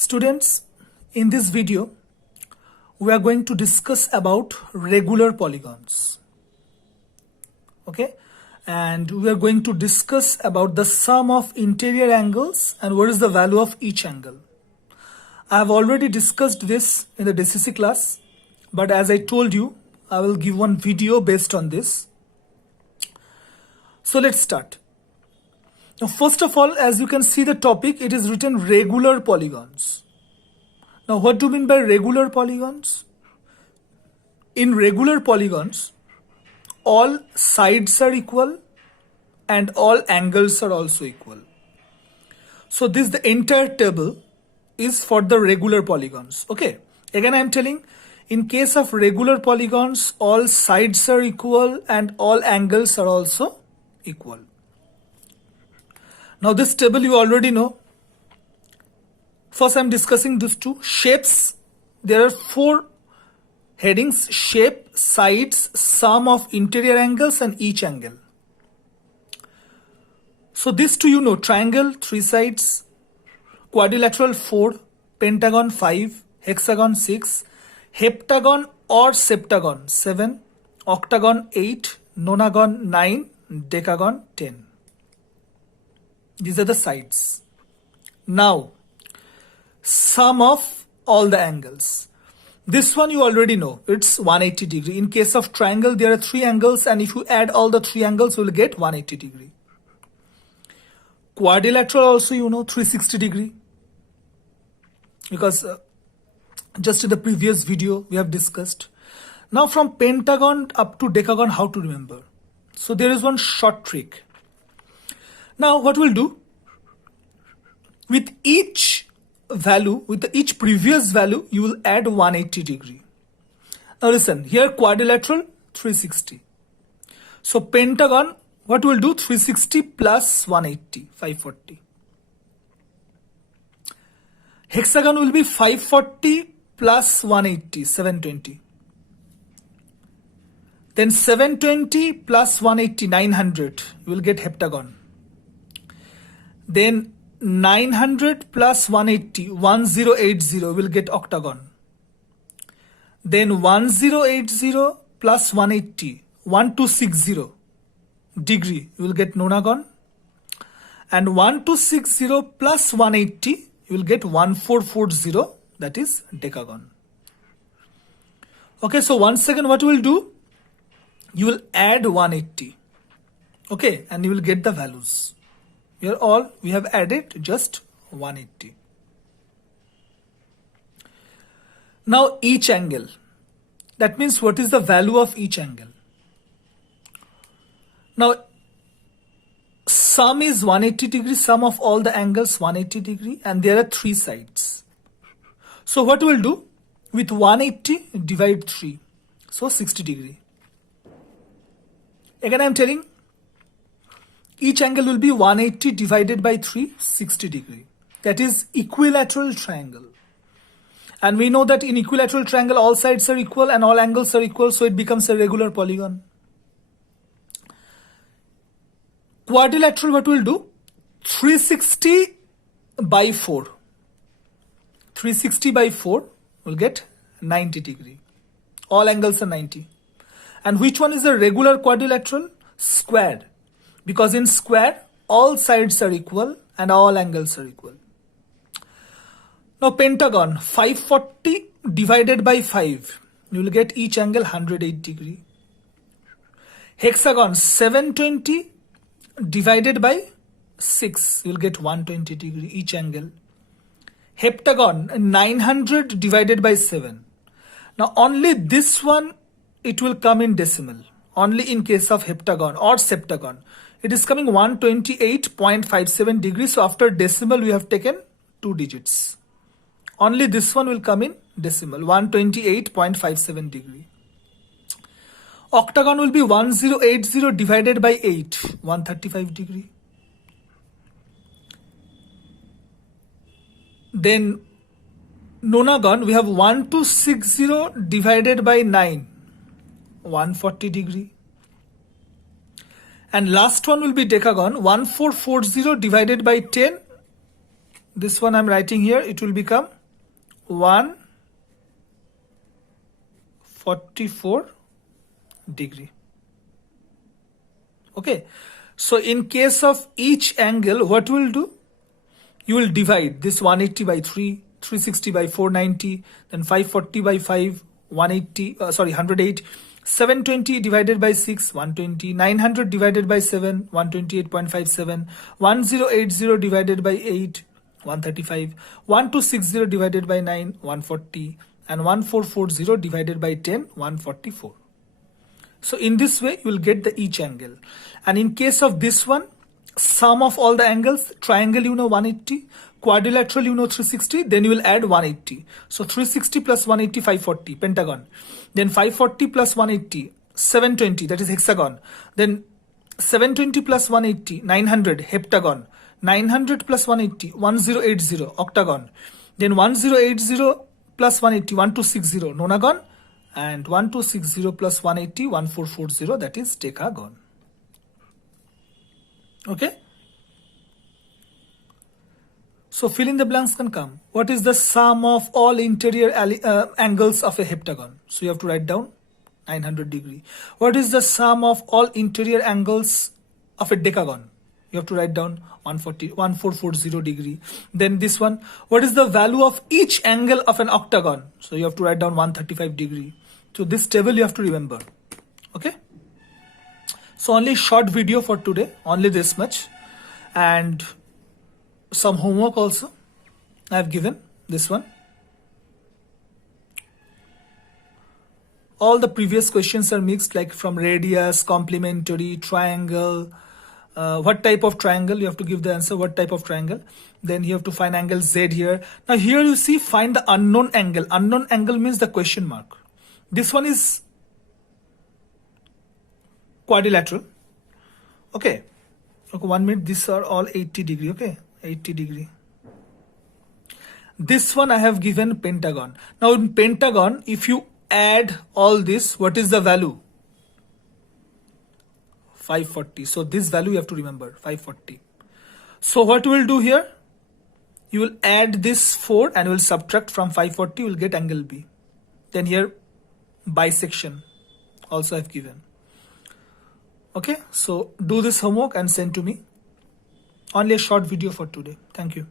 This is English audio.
Students, in this video, we are going to discuss about regular polygons. Okay, and we are going to discuss about the sum of interior angles and what is the value of each angle. I have already discussed this in the DCC class, but as I told you, I will give one video based on this. So let's start. Now, first of all, as you can see the topic, it is written regular polygons. Now, what do you mean by regular polygons? In regular polygons, all sides are equal and all angles are also equal. So this, the entire table is for the regular polygons. Okay. Again, I am telling, in case of regular polygons, all sides are equal and all angles are also equal. Now this table you already know. First I am discussing these two shapes. There are four headings: shape, sides, sum of interior angles and each angle. So these two you know: triangle 3 sides, quadrilateral 4, pentagon 5, hexagon 6, heptagon or septagon 7, octagon 8, nonagon 9, decagon 10. These are the sides. Now, sum of all the angles. This one you already know. It's 180 degree. In case of triangle, there are 3 angles, and if you add all the 3 angles, you will get 180 degree. Quadrilateral also you know, 360 degree. Because just in the previous video, we have discussed. Now from pentagon up to decagon, how to remember? So there is one short trick. Now what we'll do, with each value, with each previous value, you will add 180 degree. Now listen, here quadrilateral 360. So pentagon, what we'll do, 360 plus 180, 540. Hexagon will be 540 plus 180, 720. Then 720 plus 180, 900, you will get heptagon. Then 900 plus 180, 1080 will get octagon. Then 1080 plus 180, 1260 degree, you will get nonagon. And 1260 plus 180, you will get 1440, that is decagon. Okay, so once again what you will do, you will add 180. Okay, and you will get the values. Here all we have added just 180. Now each angle. That means what is the value of each angle? Now sum is 180 degree, sum of all the angles 180 degree, and there are 3 sides. So what we will do? With 180 divide 3. So 60 degree. Again I am telling, each angle will be 180 divided by 3, 60 degree. That is equilateral triangle. And we know that in equilateral triangle all sides are equal and all angles are equal, so it becomes a regular polygon. Quadrilateral, what we'll do? 360 by 4. 360 by 4 will get 90 degree. All angles are 90. And which one is a regular quadrilateral? Squared. Because in square, all sides are equal and all angles are equal. Now pentagon, 540 divided by 5. You will get each angle 108 degree. Hexagon, 720 divided by 6. You will get 120 degree each angle. Heptagon, 900 divided by 7. Now only this one, it will come in decimal. Only in case of heptagon or septagon. It is coming 128.57 degrees. So after decimal, we have taken 2 digits. Only this one will come in decimal, 128.57 degree. Octagon will be 1080 divided by 8, 135 degree. Then nonagon, we have 1260 divided by 9, 140 degree. And last one will be decagon, 1440 divided by 10, This one I'm writing here, it will become 144 degree. Okay, so in case of each angle, what we'll do? You will divide this 180 by 3, 360 by 490, then 540 by 5, 108, 720 divided by 6, 120, 900 divided by 7, 128.57, 1080 divided by 8, 135, 1260 divided by 9, 140, and 1440 divided by 10, 144. So in this way, you will get the each angle. And in case of this one, sum of all the angles, triangle you know 180, quadrilateral you know 360, then you will add 180. So 360 plus 180, 540, pentagon. Then 540 plus 180, 720, that is hexagon. Then 720 plus 180, 900, heptagon. 900 plus 180, 1080, octagon. Then 1080 plus 180, 1260, nonagon. And 1260 plus 180, 1440, that is decagon. Okay. So fill in the blanks can come. What is the sum of all interior angles of a heptagon? So you have to write down 900 degree. What is the sum of all interior angles of a decagon? You have to write down 1440 degree. Then this one, what is the value of each angle of an octagon? So you have to write down 135 degree. So this table you have to remember. Okay. So only short video for today, only this much, and some homework also I have given, this one. All the previous questions are mixed, like from radius, complementary, triangle, what type of triangle, you have to give the answer, what type of triangle. Then you have to find angle Z here. Now here you see, find the unknown angle. Unknown angle means the question mark. This one is quadrilateral. Okay, 1 minute, these are all 80 degree. Okay, 80 degree. This one I have given pentagon. Now in pentagon, if you add all this, what is the value? 540. So this value you have to remember, 540. So what you will do here? You will add this 4 and you will subtract from 540, you will get angle B. Then here bisection also I have given. Okay, so do this homework and send to me. Only a short video for today. Thank you.